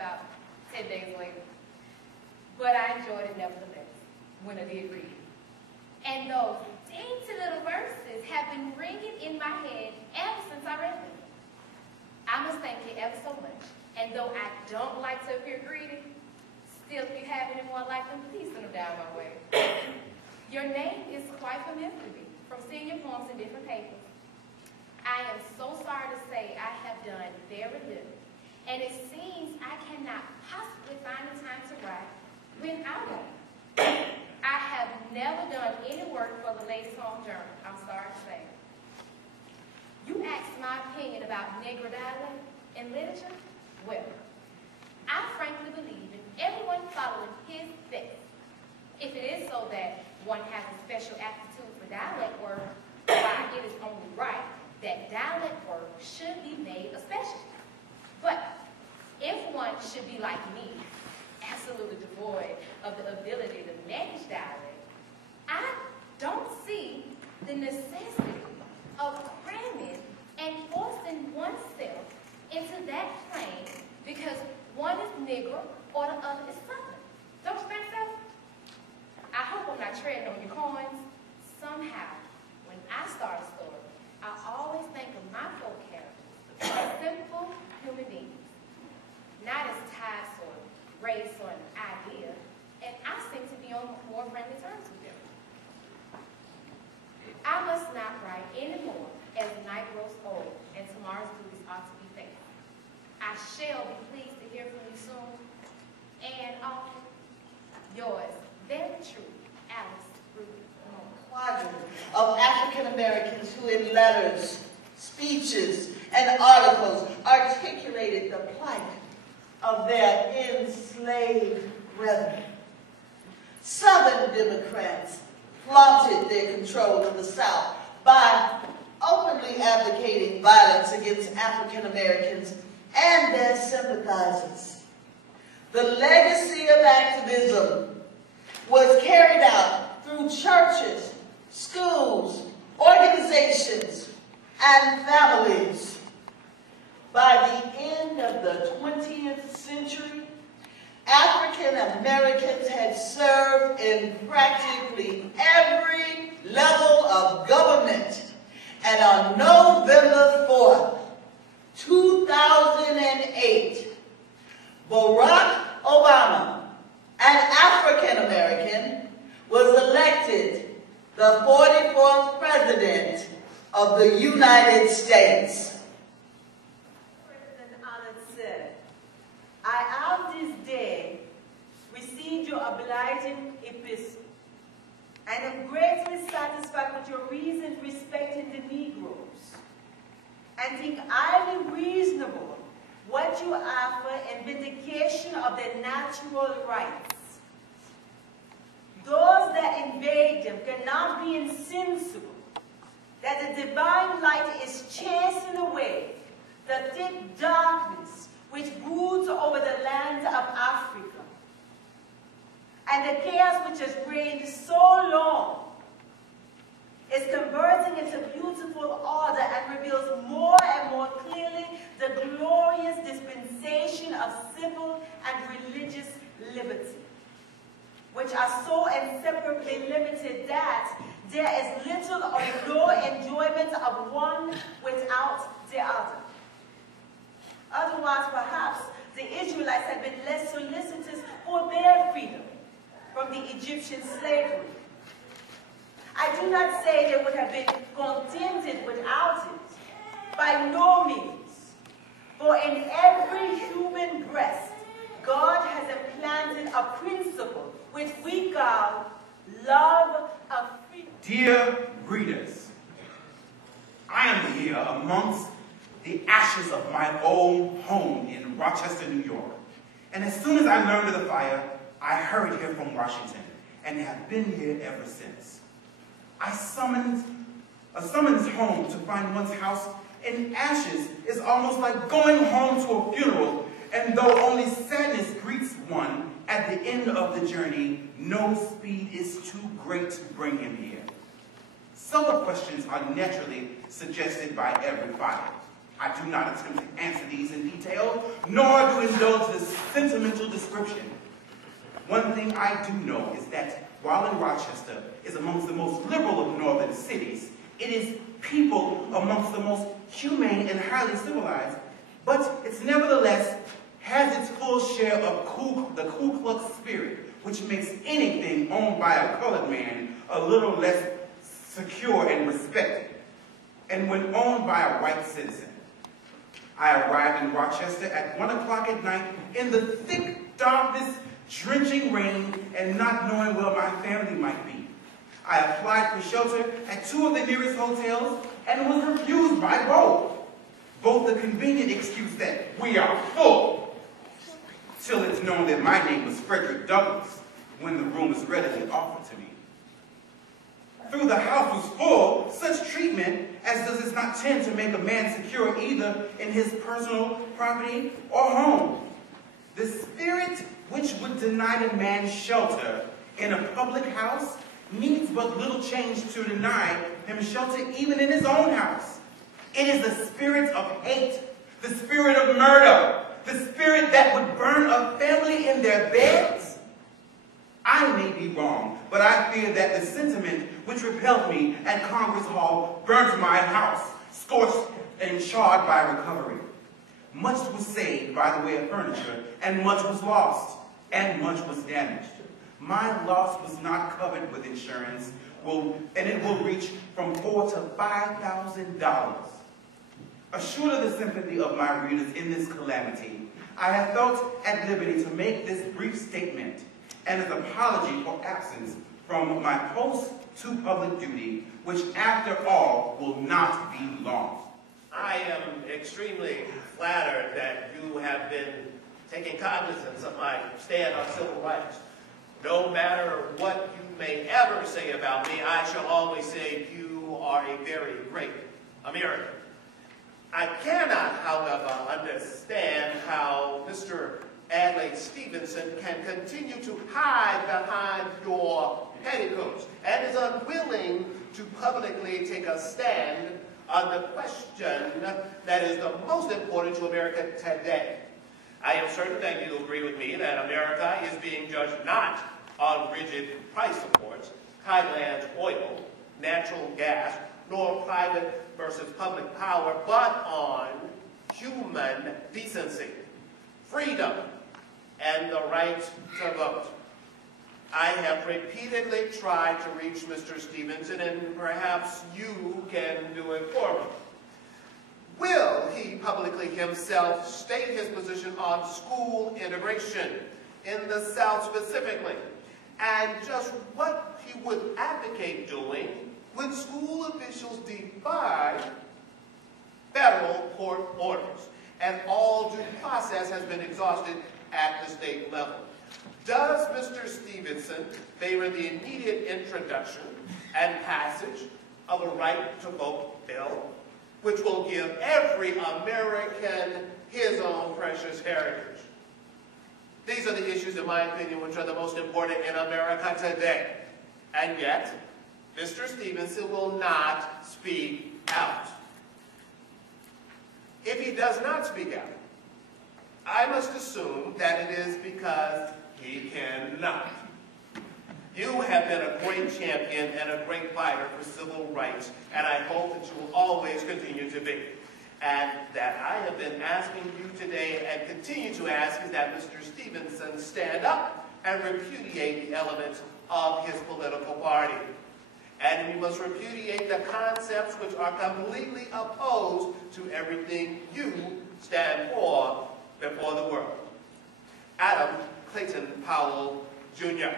about 10 days later. But I enjoyed it nevertheless when I did read it. And those dainty little verses have been ringing in my head ever since I read them. I must thank you ever so much. And though I don't like to appear greedy, still if you have anyone like them, please send them down my way. Your name is quite familiar to me from seeing your poems in different papers. I am so sorry to say I have done very little, and it seems I cannot possibly find the time to write without it. I have never done any work for the Ladies' Home Journal, I'm sorry to say. You asked my opinion about Negro dialect in literature? Well, I frankly believe in everyone following his best. If it is so that one has a special aptitude for dialect work, why it is only right that dialect work should be made a specialty. But if one should be like me, absolutely devoid of the ability to manage dialect, I don't see the necessity of cramming and forcing oneself into that plane because one is Negro or the other is Southern. Don't you think so? I hope I'm not treading on your coins. Somehow, when I start a story, I always think of my folk characters as simple human beings, not as tied or raised on an idea, and I seem to be on more friendly terms with them. I must not write anymore as the night grows old and tomorrow's duties ought to be faced. I shall be pleased to hear from you soon, and yours, very true, Alice Ruth Moore. Quadrant of African Americans who in letters, speeches, and articles articulated the plight of their enslaved brethren. Southern Democrats flaunted their control of the South by openly advocating violence against African Americans and their sympathizers. The legacy of activism was carried out through churches, schools, organizations, and families. By the end of the 20th century, African Americans had served in practically every level of government. And on November 4th, 2008, Barack Obama, an African American, was elected the 44th President of the United States. President Allen said, I have this day received your obliging epistle, and am greatly satisfied with your reasons respecting the Negroes, and think highly reasonable what you offer in vindication of their natural rights. Those that invade them cannot be insensible that the divine light is chasing away the thick darkness which broods over the land of Africa, and the chaos which has reigned so long is converting into beautiful order and reveals more and more clearly the glorious dispensation of civil and religious liberty, which are so inseparably limited that there is little or no enjoyment of one without the other. Otherwise, perhaps, the Israelites had been less solicitous for their freedom from the Egyptian slavery. I do not say they would have been contented without it. By no means. For in every human breast, God has implanted a principle which we call love of freedom. Dear readers, I am here amongst the ashes of my old home in Rochester, New York. And as soon as I learned of the fire, I hurried here from Washington and have been here ever since. A summons home to find one's house in ashes is almost like going home to a funeral, and though only sadness greets one at the end of the journey, no speed is too great to bring him here. Several questions are naturally suggested by every fire. I do not attempt to answer these in detail, nor to indulge this sentimental description. One thing I do know is that while in Rochester is amongst the most liberal of northern cities, it is people amongst the most humane and highly civilized, but it's nevertheless has its full share of the Ku Klux spirit, which makes anything owned by a colored man a little less secure and respected. And when owned by a white citizen, I arrived in Rochester at 1 o'clock at night in the thick darkness, drenching rain, and not knowing where my family might be. I applied for shelter at 2 of the nearest hotels and was refused by both. Both the convenient excuse that we are full, till it's known that my name was Frederick Douglass when the room was readily offered to me. Through the house was full, such treatment as does it not tend to make a man secure either in his personal property or home. The spirit which would deny a man shelter in a public house needs but little change to deny him shelter even in his own house. It is the spirit of hate, the spirit of murder, the spirit that would burn a family in their beds. I may be wrong, but I fear that the sentiment which repelled me at Congress Hall burnt my house, scorched and charred by recovery. Much was saved by the way of furniture, and much was lost, and much was damaged. My loss was not covered with insurance, and it will reach from $4,000 to $5,000. Assured of the sympathy of my readers in this calamity, I have felt at liberty to make this brief statement and an apology for absence from my post to public duty, which after all will not be long. I am extremely flattered that you have been taking cognizance of my stand on civil rights. No matter what you may ever say about me, I shall always say you are a very great American. I cannot, however, understand how Mr. Adlai Stevenson can continue to hide behind your petticoats and is unwilling to publicly take a stand on the question that is the most important to America today. I am certain that you agree with me that America is being judged not on rigid price supports, highland oil, natural gas, nor private versus public power, but on human decency, freedom, and the right to vote. I have repeatedly tried to reach Mr. Stevenson, and perhaps you can do it for me. Will he publicly himself state his position on school integration in the South specifically, and just what he would advocate doing when school officials defy federal court orders and all due process has been exhausted at the state level? Does Mr. Stevenson favor the immediate introduction and passage of a right to vote bill, which will give every American his own precious heritage? These are the issues, in my opinion, which are the most important in America today. And yet, Mr. Stevenson will not speak out. If he does not speak out, I must assume that it is because he cannot. You have been a great champion and a great fighter for civil rights, and I hope that you will always continue to be. And that I have been asking you today and continue to ask is that Mr. Stevenson stand up and repudiate the elements of his political party. And we must repudiate the concepts which are completely opposed to everything you stand for before the world. Adam Clayton Powell, Jr.